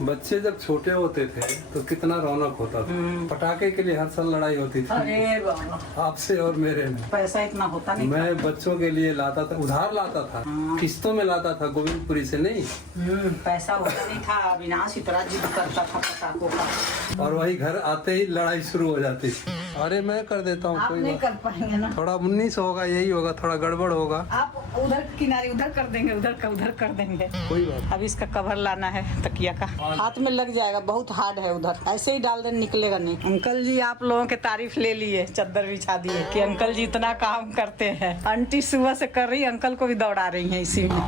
बच्चे जब छोटे होते थे तो कितना रौनक होता था। पटाखे के लिए हर साल लड़ाई होती थी। अरे बाबा, आपसे और मेरे में। पैसा इतना होता नहीं। मैं बच्चों के लिए लाता था, उधार लाता था, किस्तों में लाता था, गोविंदपुरी से नहीं। पैसा होता नहीं था। अविनाश इतना जिद करता था पटाखों का, और वही घर आते ही लड़ाई शुरू हो जाती थी। अरे मैं कर देता हूँ, आप कोई नहीं बात। कर पाएंगे ना। थोड़ा 19 होगा, यही होगा, थोड़ा गड़बड़ होगा, आप उधर किनारे उधर कर देंगे, उधर का उधर कर देंगे। कोई बात। अब इसका कवर लाना है तकिया का, हाथ में लग जाएगा, बहुत हार्ड है उधर, ऐसे ही डाल दे निकलेगा नहीं। अंकल जी आप लोगों के तारीफ ले लिए, चद्दर बिछा दिए कि अंकल जी इतना काम करते हैं। आंटी सुबह से कर रही, अंकल को भी दौड़ा रही है इसी में।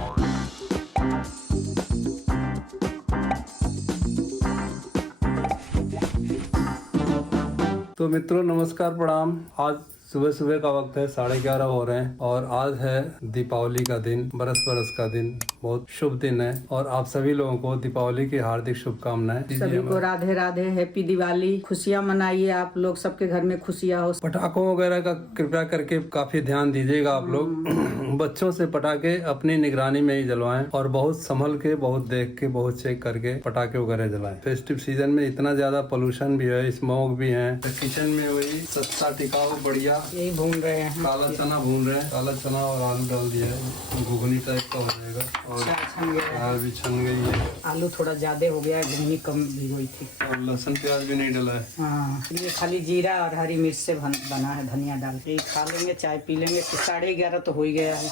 तो मित्रों नमस्कार, प्रणाम। आज सुबह सुबह का वक्त है, 11:30 हो रहे हैं और आज है दीपावली का दिन, बरस का दिन, बहुत शुभ दिन है और आप सभी लोगों को दीपावली की हार्दिक शुभकामनाएं। सभी को राधे राधे, हैप्पी दिवाली, खुशियाँ मनाइए। आप लोग सबके घर में खुशियाँ हो। पटाखों वगैरह का कृपया करके काफी ध्यान दीजिएगा आप लोग। बच्चों से पटाखे अपनी निगरानी में ही जलवाएं और बहुत संभल के, बहुत देख के, बहुत चेक करके पटाखे वगैरह जलाएं। फेस्टिव सीजन में इतना ज्यादा पोल्यूशन भी है, स्मोक भी है। तो किचन में वही सस्ता टिकाऊ बढ़िया यही भून रहे हैं, काला चना भून रहे हैं। काला चना और आलू डाल दिया है, घुगनी टाइप का हो जाएगा। और छन गया है। दाल भी छन गई है। आलू थोड़ा ज्यादा हो गया है, घुगनी कम भिगोई थी। और लहसुन प्याज भी नहीं डला है। हाँ, ये खाली जीरा और हरी मिर्च से बना है, धनिया डाल के। खा लेंगे, चाय पी लेंगे। 11:30 तो हो ही गया है।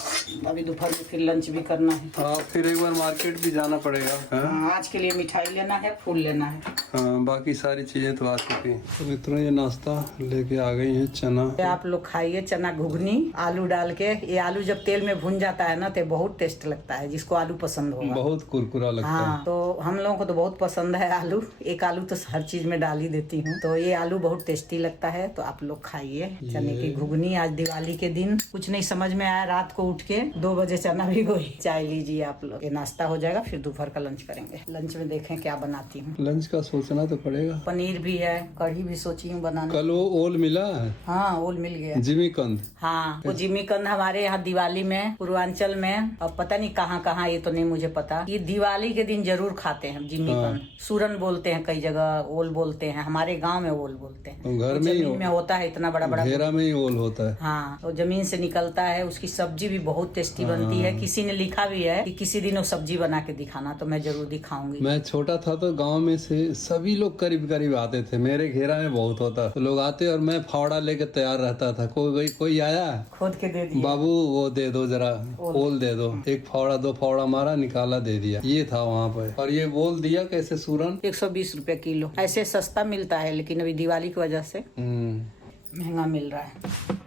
अभी दोपहर में फिर लंच भी करना है। हाँ, फिर एक बार मार्केट भी जाना पड़ेगा। हाँ? आज के लिए मिठाई लेना है, फूल लेना है। हाँ, बाकी सारी चीजें तो आ चुकी हैं। तो मित्रों ये नाश्ता लेके आ गई है, चना। आप लोग खाइए चना घुगनी आलू डाल के। ये आलू जब तेल में भुन जाता है ना तो बहुत टेस्ट लगता है, जिसको आलू पसंद होगा। बहुत कुरकुरा लगता है। हाँ, तो हम लोगों को तो बहुत पसंद है आलू। एक आलू तो हर चीज में डाल ही देती हूँ, तो ये आलू बहुत टेस्टी लगता है। तो आप लोग खाइए चने की घुगनी। आज दिवाली के दिन कुछ नहीं समझ में आया, रात को उठ के 2 बजे चना भिगोई। चाय लीजिए आप लोग, ये नाश्ता हो जाएगा। फिर दोपहर का लंच करेंगे। लंच में देखें क्या बनाती हूँ। लंच का सोचना तो पड़ेगा। पनीर भी है, कढ़ी भी सोची हूँ बनाने। कल वो ओल मिला है। हाँ, ओल मिल गया। जिमीकंद। हाँ, वो जिमीकंद हमारे यहाँ दिवाली में, पूर्वांचल में, अब पता नहीं कहाँ कहाँ, ये तो नहीं मुझे पता। ये दिवाली के दिन जरूर खाते हैं जिमीकंद। सूरन बोलते हैं कई जगह, ओल बोलते हैं। हमारे गांव में ओल बोलते हैं। घर में जमीन में होता है, इतना बड़ा बड़ा घेरा में ही ओल होता है। हाँ, तो जमीन से निकलता है। उसकी सब्जी भी बहुत टेस्टी बनती है। किसी ने लिखा भी है कि किसी दिन वो सब्जी बना के दिखाना, तो मैं जरूर दिखाऊंगी। मैं छोटा था तो गांव में से सभी लोग करीब करीब आते थे। मेरे घेरा में बहुत होता, तो लोग आते और मैं फावड़ा लेके तैयार रहता था। कोई आया, खोद के दे दिया, बाबू वो दे दो जरा, ओल दे दो। एक फावड़ा 2 फावड़ा मारा, निकाला, दे दिया। ये था वहाँ पे। और ये बोल दिया कैसे सूरन 120 रुपए किलो। ऐसे सस्ता मिलता है, लेकिन अभी दिवाली की वजह से महंगा मिल रहा है।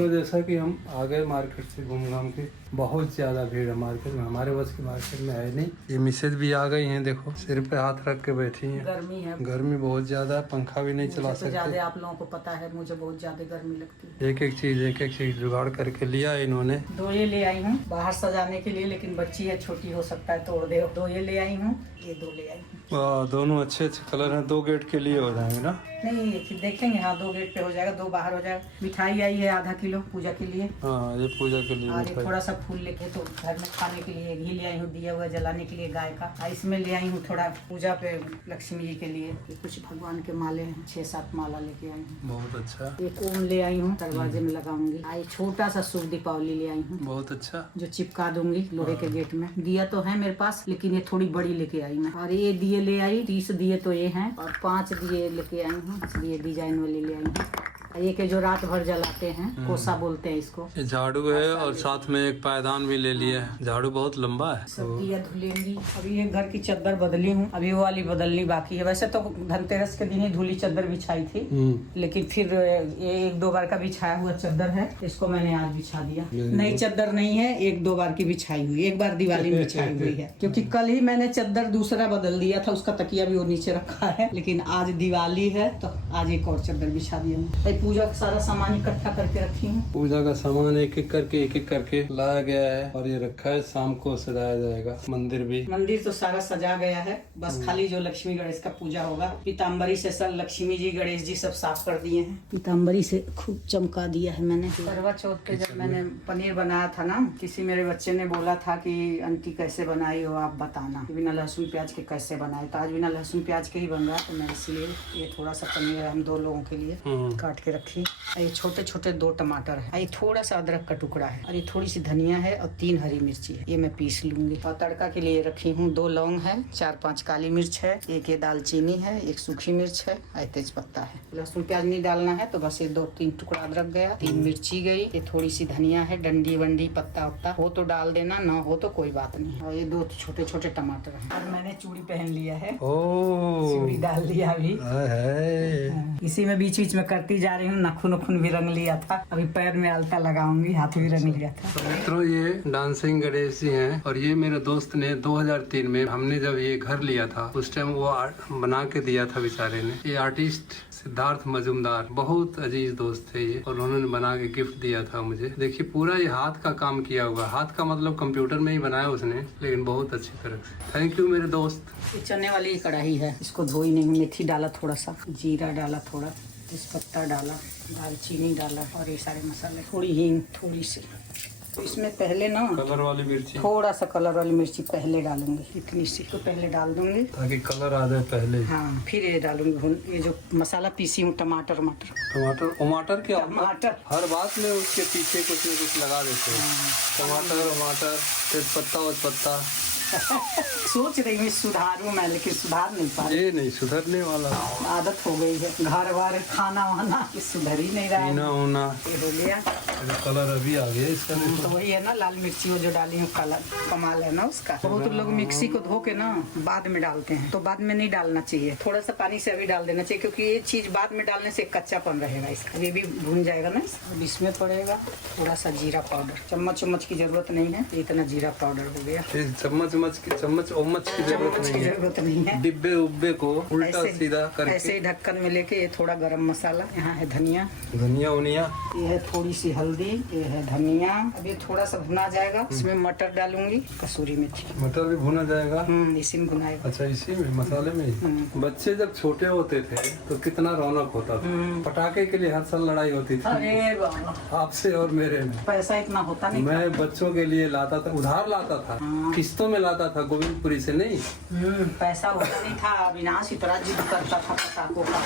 जैसा कि हम आ गए मार्केट से घूम घाम के। बहुत ज्यादा भीड़ है मार्केट में, हमारे बस की मार्केट में है नहीं। ये मिसेज भी आ गई हैं, देखो सिर पे हाथ रख के बैठी हैं। गर्मी है, गर्मी बहुत ज्यादा है, पंखा भी नहीं चला सकते। ज्यादा आप लोगों को पता है, मुझे बहुत ज्यादा गर्मी लगती है। एक एक चीज जुगाड़ करके लिया इन्होंने। दोये ले आई हूँ बाहर सजाने के लिए, लेकिन बच्ची है छोटी, हो सकता है तोड़ दे। दोये ले आई हूँ, ये 2 ले आई हूँ। वाह, दोनों अच्छे अच्छे कलर हैं। 2 गेट के लिए हो जाएंगे ना? नहीं, फिर देखेंगे। हाँ, 2 गेट पे हो जाएगा, 2 बाहर हो जाएगा। मिठाई आई है आधा किलो पूजा के लिए। हाँ, ये पूजा के लिए। और थोड़ा सा फूल लेके, तो घर में खाने के लिए घी ले आई हूँ, दिया हुआ जलाने के लिए गाय का। इसमें ले आई हूँ थोड़ा पूजा पे लक्ष्मी जी के लिए। कुछ भगवान के माले हैं, 6-7 माला लेके आई हूँ। बहुत अच्छा। एक ओम ले आई हूँ, दरवाजे में लगाऊंगी। छोटा सा शुभ दीपावली ले आई हूँ, बहुत अच्छा, जो चिपका दूंगी लोहे के गेट में। दिया तो है मेरे पास, लेकिन ये थोड़ी बड़ी लेके आई मैं। और ये दिए ले आई, 30 दिए तो ये हैं, और 5 दिए लेके आई हूँ। ये डिजाइन वाली ले आई हूँ। ये के जो रात भर जलाते हैं, कोसा बोलते हैं इसको। ये झाड़ू है और साथ में एक पायदान भी ले लिया है। झाड़ू बहुत लंबा है। सब दिया धुलेंगी। अभी ये घर की चादर बदली हूँ, अभी वो वाली बदलनी बाकी है। वैसे तो धनतेरस के दिन ही धुली चादर बिछाई थी, लेकिन फिर ये 1-2 बार का बिछाया हुआ चादर है, इसको मैंने आज बिछा दिया। नई चादर नहीं है, 1-2 बार की बिछाई हुई। एक बार दिवाली में बिछाई हुई है, क्योंकि कल ही मैंने चादर दूसरा बदल दिया था, उसका तकिया भी वो नीचे रखा है। लेकिन आज दिवाली है तो आज एक और चादर बिछा दिया। पूजा का सारा सामान इकट्ठा करके रखी हूँ। पूजा का सामान एक एक करके लाया गया है और ये रखा है, शाम को सजाया जाएगा। मंदिर तो सारा सजा गया है, बस खाली जो लक्ष्मी गणेश का पूजा होगा। पीताम्बरी से सब लक्ष्मी जी गणेश जी सब साफ कर दिए हैं, पीताम्बरी से खूब चमका दिया है मैंने। करवा चौथ पे जब मैंने पनीर बनाया था ना, किसी मेरे बच्चे ने बोला था कि आंटी कैसे बनाई हो आप बताना, बिना लहसुन प्याज के कैसे बनाए। तो आज बिना लहसुन प्याज के ही बन रहा, तो मैं इसलिए ये थोड़ा सा पनीर हम 2 लोगों के लिए काट के रखी। ये छोटे छोटे 2 टमाटर है, ये थोड़ा सा अदरक का टुकड़ा है, और ये थोड़ी सी धनिया है और 3 हरी मिर्ची है, ये मैं पीस लूंगी। और तड़का के लिए रखी हूँ 2 लौंग है, 4-5 काली मिर्च है, 1 ये दालचीनी है, 1 सूखी मिर्च है, और तेज पत्ता है। लहसुन प्याज नहीं डालना है, तो बस ये 2-3 टुकड़ा अदरक गया, 3 मिर्ची गई, ये थोड़ी सी धनिया है, डंडी वंडी पत्ता वत्ता हो तो डाल देना, ना हो तो कोई बात नहीं। और ये 2 छोटे छोटे टमाटर है। और मैंने चूड़ी पहन लिया है, चूड़ी डाल लिया अभी है। इसी में बीच बीच में करती जा रही हूँ। नाखून भी रंग लिया था, अभी पैर में आलता लगाऊंगी, हाथ भी रंग लिया था। मित्रों, ये डांसिंग गणेश जी हैं और ये मेरे दोस्त ने 2003 में, हमने जब ये घर लिया था उस टाइम वो बना के दिया था बेचारे ने। ये आर्टिस्ट सिद्धार्थ मजूमदार, बहुत अजीज दोस्त थे ये, और उन्होंने बना के गिफ्ट दिया था मुझे। देखिए पूरा ये हाथ का काम किया हुआ, हाथ का मतलब कंप्यूटर में ही बनाया उसने, लेकिन बहुत अच्छी तरह से। थैंक यू मेरे दोस्त। ये चने वाली कढ़ाई है, इसको धोई नहीं, मेथी डाला, थोड़ा सा जीरा डाला, थोड़ा तेजपत्ता डाला, दालचीनी डाला, और ये सारे मसाले, थोड़ी हींग, थोड़ी सी। तो इसमें पहले ना कलर वाली मिर्ची, थोड़ा सा कलर वाली मिर्ची पहले डालूंगी, इतनी सी तो पहले डाल दूंगी ताकि कलर आ जाए पहले। हाँ, फिर ये डालूंगी ये जो मसाला पीसी हूँ, टमाटर टमाटर क्या टमाटर हर बात में उसके पीछे कुछ न कुछ लगा देते हैं। टमाटर, तेज पत्ता सोच रही हूँ सुधारूं मैं, लेकिन सुधार नहीं पा रही। ये नहीं सुधरने वाला, आदत हो गई है, घर वार खाना वाना सुधर ही नहीं रहा है। होना ये हो गया, कलर अभी आ गया इसका। तो वही है ना, लाल मिर्ची वो जो डाली हूँ, कलर कमाल है ना उसका। बहुत लोग मिक्सी को धो के ना बाद में डालते हैं, तो बाद में नहीं डालना चाहिए, थोड़ा सा पानी से अभी डाल देना चाहिए, क्योंकि ये चीज बाद में डालने से कच्चापन रहेगा इसका, ये भी भून जाएगा ना। अब इसमें पड़ेगा थोड़ा सा जीरा पाउडर, चम्मच की जरूरत नहीं है, इतना जीरा पाउडर हो गया। चम्मच की जरूरत नहीं है। डिब्बे उब्बे को उल्टा सीधा करके ऐसे ही ढक्कन में लेके, ये थोड़ा गरम मसाला, यहाँ है धनिया, ये है थोड़ी सी हल्दी, ये है धनिया। अब ये थोड़ा सा भुना जाएगा, इसमें मटर डालूंगी, कसूरी मेथी। मटर भी भुना जाएगा, इसी में भुनाएगा। अच्छा, इसी में मसाले में। बच्चे जब छोटे होते थे तो कितना रौनक होता था, पटाखे के लिए हर साल लड़ाई होती थी। अरे आपसे और मेरे में पैसा इतना होता नहीं, मैं बच्चों के लिए लाता था, उधार लाता था, किस्तों में लाता था, गोविंदपुरी से नहीं। पैसा होता नहीं था। अविनाश इतना जिद करता था पटाखों का,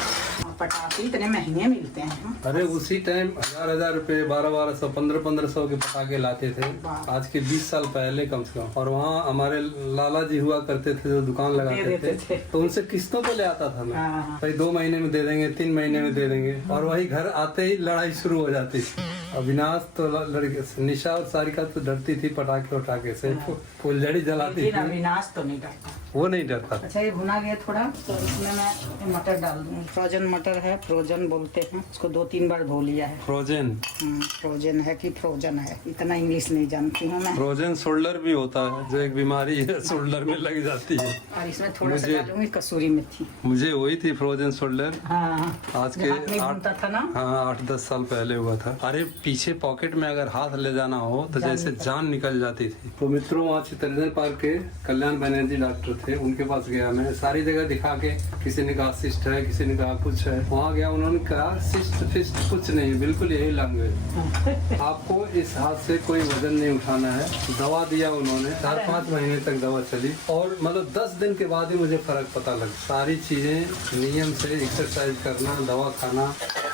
पटाखे इतने महंगे मिलते हैं। अरे उसी टाइम 1000 रुपए, 1200, 1500 के पटाखे लाते थे, आज के 20 साल पहले कम से कम। और वहाँ हमारे लाला जी हुआ करते थे जो दुकान लगाते थे, तो उनसे किस्तों पे ले आता था मैं, भाई 2 महीने में दे देंगे, 3 महीने में दे देंगे, और वही घर आते ही लड़ाई शुरू हो जाती थी। अविनाश तो लड़के, निशा और सारिका तो डरती थी पटाखे से, फुलझड़ी जलाती थी। अविनाश तो नहीं डरता, वो नहीं डरता। अच्छा, ये भुना गया थोड़ा, तो इसमें मैं मटर डाल दूंगी। फ्रोजन मटर है, फ्रोजन बोलते हैं इसको, 2-3 बार धो लिया है। फ्रोजन है कि फ्रोजन है, इतना इंग्लिश नहीं जानती हूँ मैं। फ्रोजन शोल्डर भी होता है, जो एक बीमारी है, शोल्डर में लग जाती है। और इसमें थोड़ा सा डालूंगी कसूरी मेथी। मुझे वही थी फ्रोजन शोल्डर, आज के 8-10 साल पहले हुआ था। अरे पीछे पॉकेट में अगर हाथ ले जाना हो तो जैसे जान निकल जाती थी। तो मित्रों, वहाँ चित्तरंजन पार्क के कल्याण बनर्जी डॉक्टर थे, उनके पास गया मैं, सारी जगह दिखा के, किसी ने कहा सिस्ट है, किसी ने कहा कुछ है। वहाँ गया, उन्होंने कहा सिस्ट फिस्ट कुछ नहीं, बिल्कुल यही लैंग्वेज, आपको इस हाथ से कोई वजन नहीं उठाना है। दवा दिया उन्होंने, 4-5 महीने तक दवा चली, और मतलब 10 दिन के बाद ही मुझे फर्क पता लगा। सारी चीजें नियम से, एक्सरसाइज करना, दवा खाना,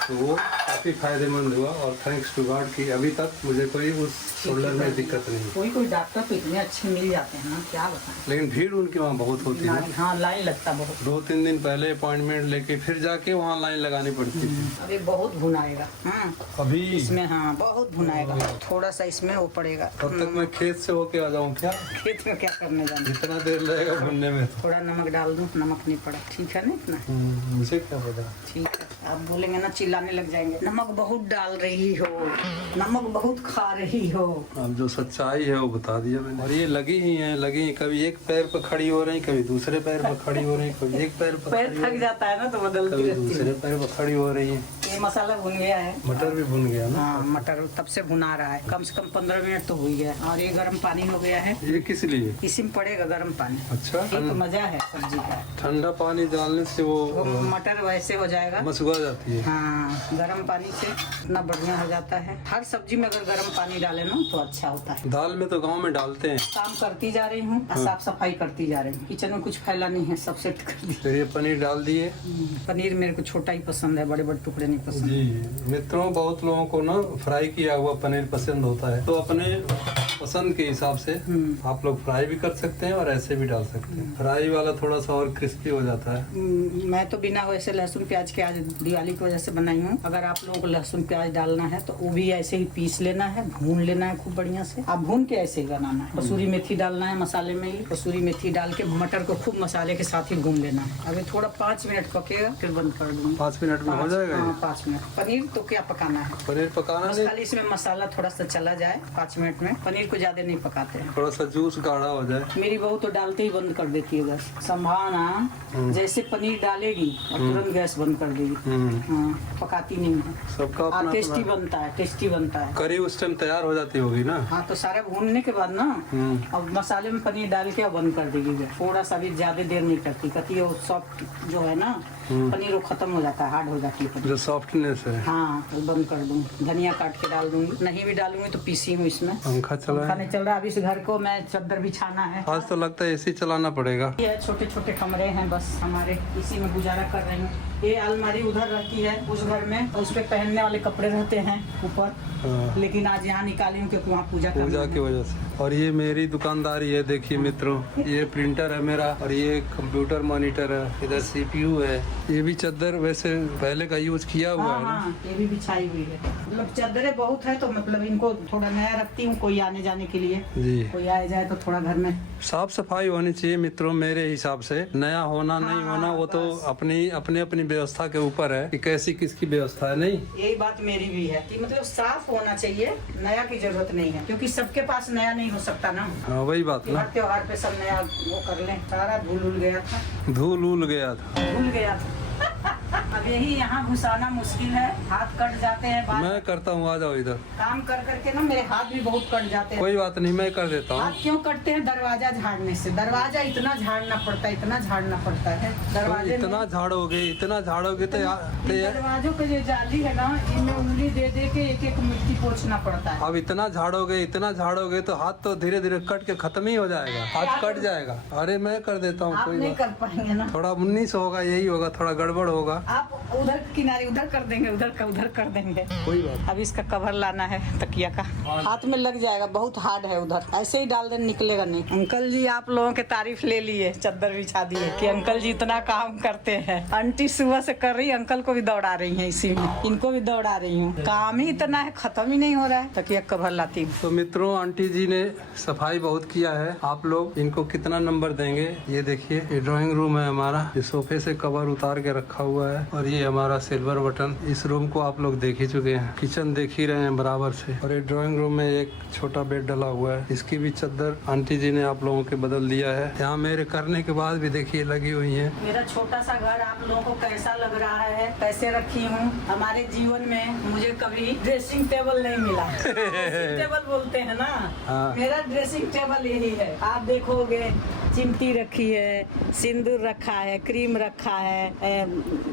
तो वो काफी फायदेमंद हुआ। और थैंक्स टू गॉड कि अभी तक मुझे कोई उस शोल्डर में दिक्कत नहीं। कोई डॉक्टर तो इतने अच्छे मिल जाते हैं ना, क्या बताएं। लेकिन भीड़ उनके वहाँ बहुत होती है। हाँ, लाइन लगता बहुत। 2-3 दिन पहले अपॉइंटमेंट लेके फिर जाके वहाँ लाइन लगानी पड़ती थी। अभी बहुत भुनाएगा अभी इसमें, हाँ बहुत भुनाएगा, थोड़ा सा इसमें वो पड़ेगा। तब तक मैं खेत से होके आ जाऊँ क्या? खेत में क्या करने जाना, इतना देर लगेगा भुनने में। थोड़ा नमक डाल दूँ, नमक नहीं पड़ा, ठीक है ना इतना? मुझे क्या पता। ठीक है, आप बोलेंगे ना, चिल्लाने लग जाएंगे, नमक बहुत डाल रही हो, नमक बहुत खा रही हो। अब जो सच्चाई है वो बता दिया मैंने। और ये लगी ही हैं, कभी एक पैर पर खड़ी हो रही, कभी दूसरे पैर पर खड़ी हो रही, कभी एक पैर पर थक जाता है ना, तो बदलती कभी रहती है। दूसरे पैर पर खड़ी हो रही है। ये मसाला भुन गया है। मटर भी भुन गया ना? हाँ, मटर तब से भुना रहा है, कम से कम 15 मिनट तो हो ही गया। और ये गर्म पानी हो गया है। ये किस लिए? इसी में पड़ेगा गर्म पानी। अच्छा, ये तो मजा है सब्जी का। ठंडा पानी डालने से वो वो मटर वैसे हो जाएगा, मसुआ जाती है। हाँ, गर्म पानी से इतना बढ़िया हो जाता है। हर सब्जी में अगर गर्म पानी डाले ना तो अच्छा होता है। दाल में तो गांव में डालते हैं। काम करती जा रही हूँ, साफ सफाई करती जा रही हूँ। किचन में कुछ फैला नहीं है, सब सेट कर दी। फिर ये पनीर डाल दिए। पनीर मेरे को छोटा ही पसंद है, बड़े बड़े टुकड़े नहीं पसंद। जी मित्रों, बहुत लोगों को ना फ्राई किया हुआ पनीर पसंद होता है, तो अपने पसंद के हिसाब से आप लोग फ्राई भी कर सकते हैं और ऐसे भी डाल सकते हैं। फ्राई वाला थोड़ा सा और क्रिस्पी हो जाता है। मैं तो बिना वैसे लहसुन प्याज के आज दिवाली की वजह से बनाई हूँ। अगर आप लोगों को लहसुन प्याज डालना है तो वो भी ऐसे ही पीस लेना है, भून लेना है खूब बढ़िया से। आप भून के ऐसे ही बनाना है। कसूरी मेथी डालना है मसाले में ही। कसूरी मेथी डाल के मटर को खूब मसाले के साथ ही भून लेना है। अभी थोड़ा 5 मिनट पकेगा, फिर बंद कर दूंगी। 5 मिनट में हो जाएगा? हाँ, 5 मिनट। पनीर तो क्या पकाना है, पनीर पकाना बस नहीं, खाली इसमें मसाला थोड़ा सा चला जाए 5 मिनट में। पनीर को ज्यादा नहीं पकाते हैं। थोड़ा सा जूस गाढ़ा हो जाए। मेरी बहू तो डालते ही बंद कर देती है गैस। संभावना जैसे पनीर डालेगी और तुरंत गैस बंद कर देगी। हाँ, पकाती नहीं है। सबका अपना टेस्टी बनता है, टेस्टी बनता है। करी उस टाइम तैयार हो जाती होगी ना? हाँ, तो सारे भूनने के बाद ना अब मसाले में पनीर डाल के अब बंद कर देगी गैस। थोड़ा सा भी ज्यादा देर नहीं करती, कहती है सॉफ्ट जो है ना पनीर वो खत्म हो जाता है, हार्ड हो जाती है पनीर। जो सॉफ्टनेस है। हाँ, वो बंद कर दूँ। धनिया काट के डाल दूंगी, नहीं भी डालूंगी तो पीसी हूँ इसमें। पंखा चला पंखा है? नहीं चल रहा। अभी इस घर को मैं चादर बिछाना है। आज तो लगता है एसी चलाना पड़ेगा। ये छोटे छोटे कमरे हैं बस हमारे, इसी में गुजारा कर रही हूँ। ये अलमारी उधर रहती है उस घर में, उस पे पहनने वाले कपड़े रहते हैं ऊपर। हाँ। लेकिन आज यहाँ निकाली हूँ क्योंकि वहाँ पूजा की वजह से। और ये मेरी दुकानदारी है, देखिए मित्रों, ये प्रिंटर है मेरा और ये कंप्यूटर मॉनिटर है, इधर सीपीयू है। ये भी चादर वैसे पहले का यूज किया हुआ है ना? हाँ, ये भी बिछाई हुई है। मतलब चादरें बहुत है तो मतलब इनको थोड़ा नया रखती हूँ, कोई आने जाने के लिए। जी, कोई आए जाए तो थोड़ा घर में साफ सफाई होनी चाहिए मित्रों। मेरे हिसाब से नया होना नहीं होना वो तो अपनी अपनी व्यवस्था के ऊपर है कि कैसी किसकी व्यवस्था है। नहीं, यही बात मेरी भी है कि मतलब साफ होना चाहिए, नया की जरूरत नहीं है क्योंकि सबके पास नया नहीं हो सकता ना। हाँ, वही बात ना। हर त्योहार पे सब नया वो कर लें। सारा धूल उल गया था, धूल उल गया था। भूल गया था। अब यही यहाँ घुसाना मुश्किल है, हाथ कट जाते हैं। बार मैं करता हूँ, आ जाओ इधर। काम कर करके ना मेरे हाथ भी बहुत कट जाते हैं। कोई बात नहीं, मैं कर देता हूँ। हाथ क्यों कटते हैं? दरवाजा झाड़ने से। दरवाजा इतना झाड़ना पड़ता है, इतना झाड़ना पड़ता है दरवाजे में। इतना झाड़ोगे तो इन दरवाजों पे जो जाली है ना, इनमें उंगली दे दे के एक एक मिट्टी पोंछना पड़ता है। अब इतना झाड़ोगे तो हाथ तो धीरे धीरे कट के खत्म ही हो जाएगा, हाथ कट जाएगा। अरे मैं कर देता हूँ, आप कोई नहीं बात। कर पाएंगे ना। थोड़ा 19 होगा, यही होगा, थोड़ा गड़बड़ होगा। आप उधर किनारे उधर कर देंगे, उधर का उधर कर देंगे। कोई बात। अब इसका कवर लाना है तकिया का, हाथ में लग जाएगा, बहुत हार्ड है उधर। ऐसे ही डाल दे, निकलेगा नहीं। अंकल जी आप लोगों के तारीफ ले लिए, चादर बिछा दिए कि अंकल जी इतना काम करते हैं। आंटी सुबह से कर रही, अंकल को भी दौड़ा रही है, इसी में इनको भी दौड़ा रही हूँ। काम ही इतना है, खत्म ही नहीं हो रहा है। तकिया कवर लाती हूँ। तो मित्रों, आंटी जी ने सफाई बहुत किया है। आप लोग इनको कितना नंबर देंगे? ये देखिए, ये ड्राइंग रूम है हमारा। ये सोफे से कवर उतार के रखा हुआ है और ये हमारा सिल्वर बटन। इस रूम को आप लोग देख ही चुके हैं, किचन देख ही रहे हैं बराबर से। और ये ड्राइंग रूम में एक छोटा बेड डला हुआ है, इसकी भी चादर आंटी जी ने आप लोगों के बदल दिया है। यहाँ मेरे करने के बाद भी देखिए लगी हुई है। मेरा छोटा सा घर आप लोगों को कैसा लग रहा है, कैसे रखी हूँ? हमारे जीवन में मुझे कभी ड्रेसिंग टेबल नहीं मिला। ड्रेसिंग टेबल बोलते हैं ना, हाँ। मेरा ड्रेसिंग टेबल यही है। आप देखोगे चिमटी रखी है, सिंदूर रखा है, क्रीम रखा है,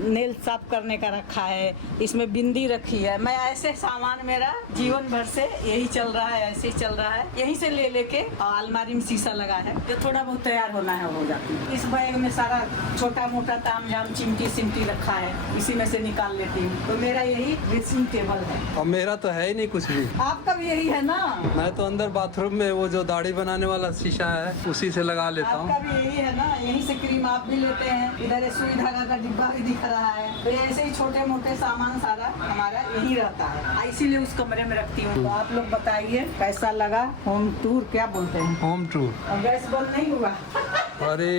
नेल साफ करने का रखा है, इसमें बिंदी रखी है। मैं ऐसे सामान, मेरा जीवन भर से यही चल रहा है, ऐसे ही चल रहा है। यहीं से ले लेके और अलमारी में शीशा लगा है, जो थोड़ा बहुत तैयार होना है हो जाती है। इस बैग में सारा छोटा मोटा ताम झाम चिमटी सिमटी रखा है, इसी में से निकाल लेती हूँ। तो मेरा यही ड्रेसिंग टेबल है। और मेरा तो है ही नहीं कुछ भी। आपका भी यही है ना? मैं तो अंदर बाथरूम में वो जो दाढ़ी बनाने वाला शीशा है उसी से लगा लेता हूँ। आपका भी यही है ना? यहीं से क्रीम आप भी लेते हैं। इधर ये सुई धागा का डिब्बा भी दिख रहा है। तो ऐसे ही छोटे मोटे सामान सारा हमारा यही रहता है, इसीलिए उस कमरे में रखती हूँ। तो आप लोग बताइए कैसा लगा होम टूर, क्या बोलते हैं? Home tour. और गैस बंद नहीं हुआ। अरे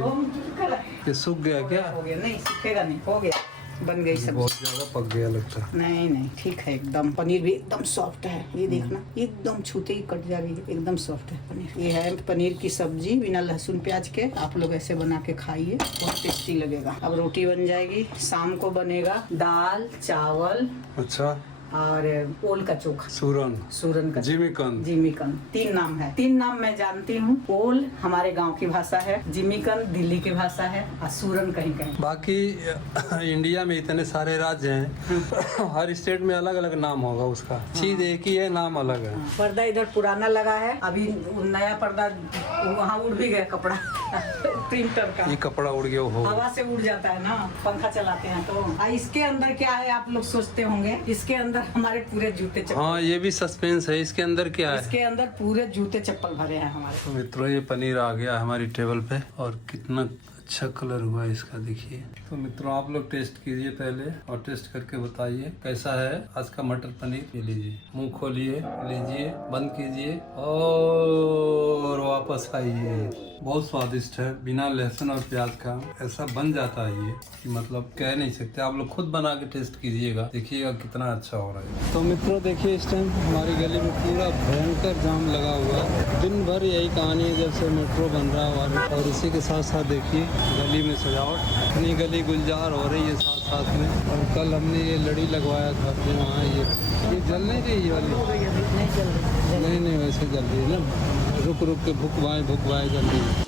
होम टूर करा, ये सूख गया क्या? हो गया? नहीं, सूखेगा नहीं, हो गया। बन गई सब्जी। बहुत ज्यादा पक गया लगता है। नहीं नहीं ठीक है एकदम। पनीर भी एकदम सॉफ्ट है, ये देखना एकदम छूते ही कट जाएगी, एकदम सॉफ्ट है पनीर। ये है पनीर की सब्जी बिना लहसुन प्याज के। आप लोग ऐसे बना के खाइए, बहुत टेस्टी लगेगा। अब रोटी बन जाएगी। शाम को बनेगा दाल चावल अच्छा, और ओल का चोखा, सूरन का जिमीकंद। जिमीकंद 3 नाम है। 3 नाम मैं जानती हूँ। ओल हमारे गांव की भाषा है, जिमीकंद दिल्ली की भाषा है, और सूरन कहीं कहीं। बाकी इंडिया में इतने सारे राज्य हैं, हर स्टेट में अलग अलग नाम होगा उसका। चीज एक ही है, नाम अलग है। पर्दा इधर पुराना लगा है, अभी नया पर्दा वहाँ उड़ भी गया कपड़ा प्रिंटर का। ये कपड़ा उड़ गया हो, हवा से उड़ जाता है ना, पंखा चलाते हैं तो। इसके अंदर क्या है आप लोग सोचते होंगे, इसके अंदर हमारे पूरे जूते चप्पल। हाँ ये भी सस्पेंस है, इसके अंदर क्या है? इसके अंदर पूरे जूते चप्पल भरे हैं हमारे। तो मित्रों ये पनीर आ गया हमारी टेबल पे, और कितना अच्छा कलर हुआ है इसका, देखिए। तो मित्रों आप लोग टेस्ट कीजिए पहले, और टेस्ट करके बताइए कैसा है आज का मटर पनीर। ये लीजिए, मुंह खोलिए, लीजिए, बंद कीजिए और वापस आइए। बहुत स्वादिष्ट है, बिना लहसुन और प्याज का ऐसा बन जाता है ये कि मतलब कह नहीं सकते। आप लोग खुद बना के टेस्ट कीजिएगा, देखिएगा कितना अच्छा हो रहा है। तो मित्रों देखिए इस टाइम हमारी गली में पूरा भयंकर जाम लगा हुआ है। दिन भर यही कहानी है, जब से मेट्रो बन रहा है। और इसी के साथ साथ देखिए गली में सजावट, इतनी गली गुलजार हो रही है साथ साथ में। और कल हमने ये लड़ी लगवाया था अपने वहाँ, ये जल नहीं रही ये वाली, नहीं चल रही। नहीं वैसे जल रही है ना, रुक रुक के भुकवाएं जल रही है।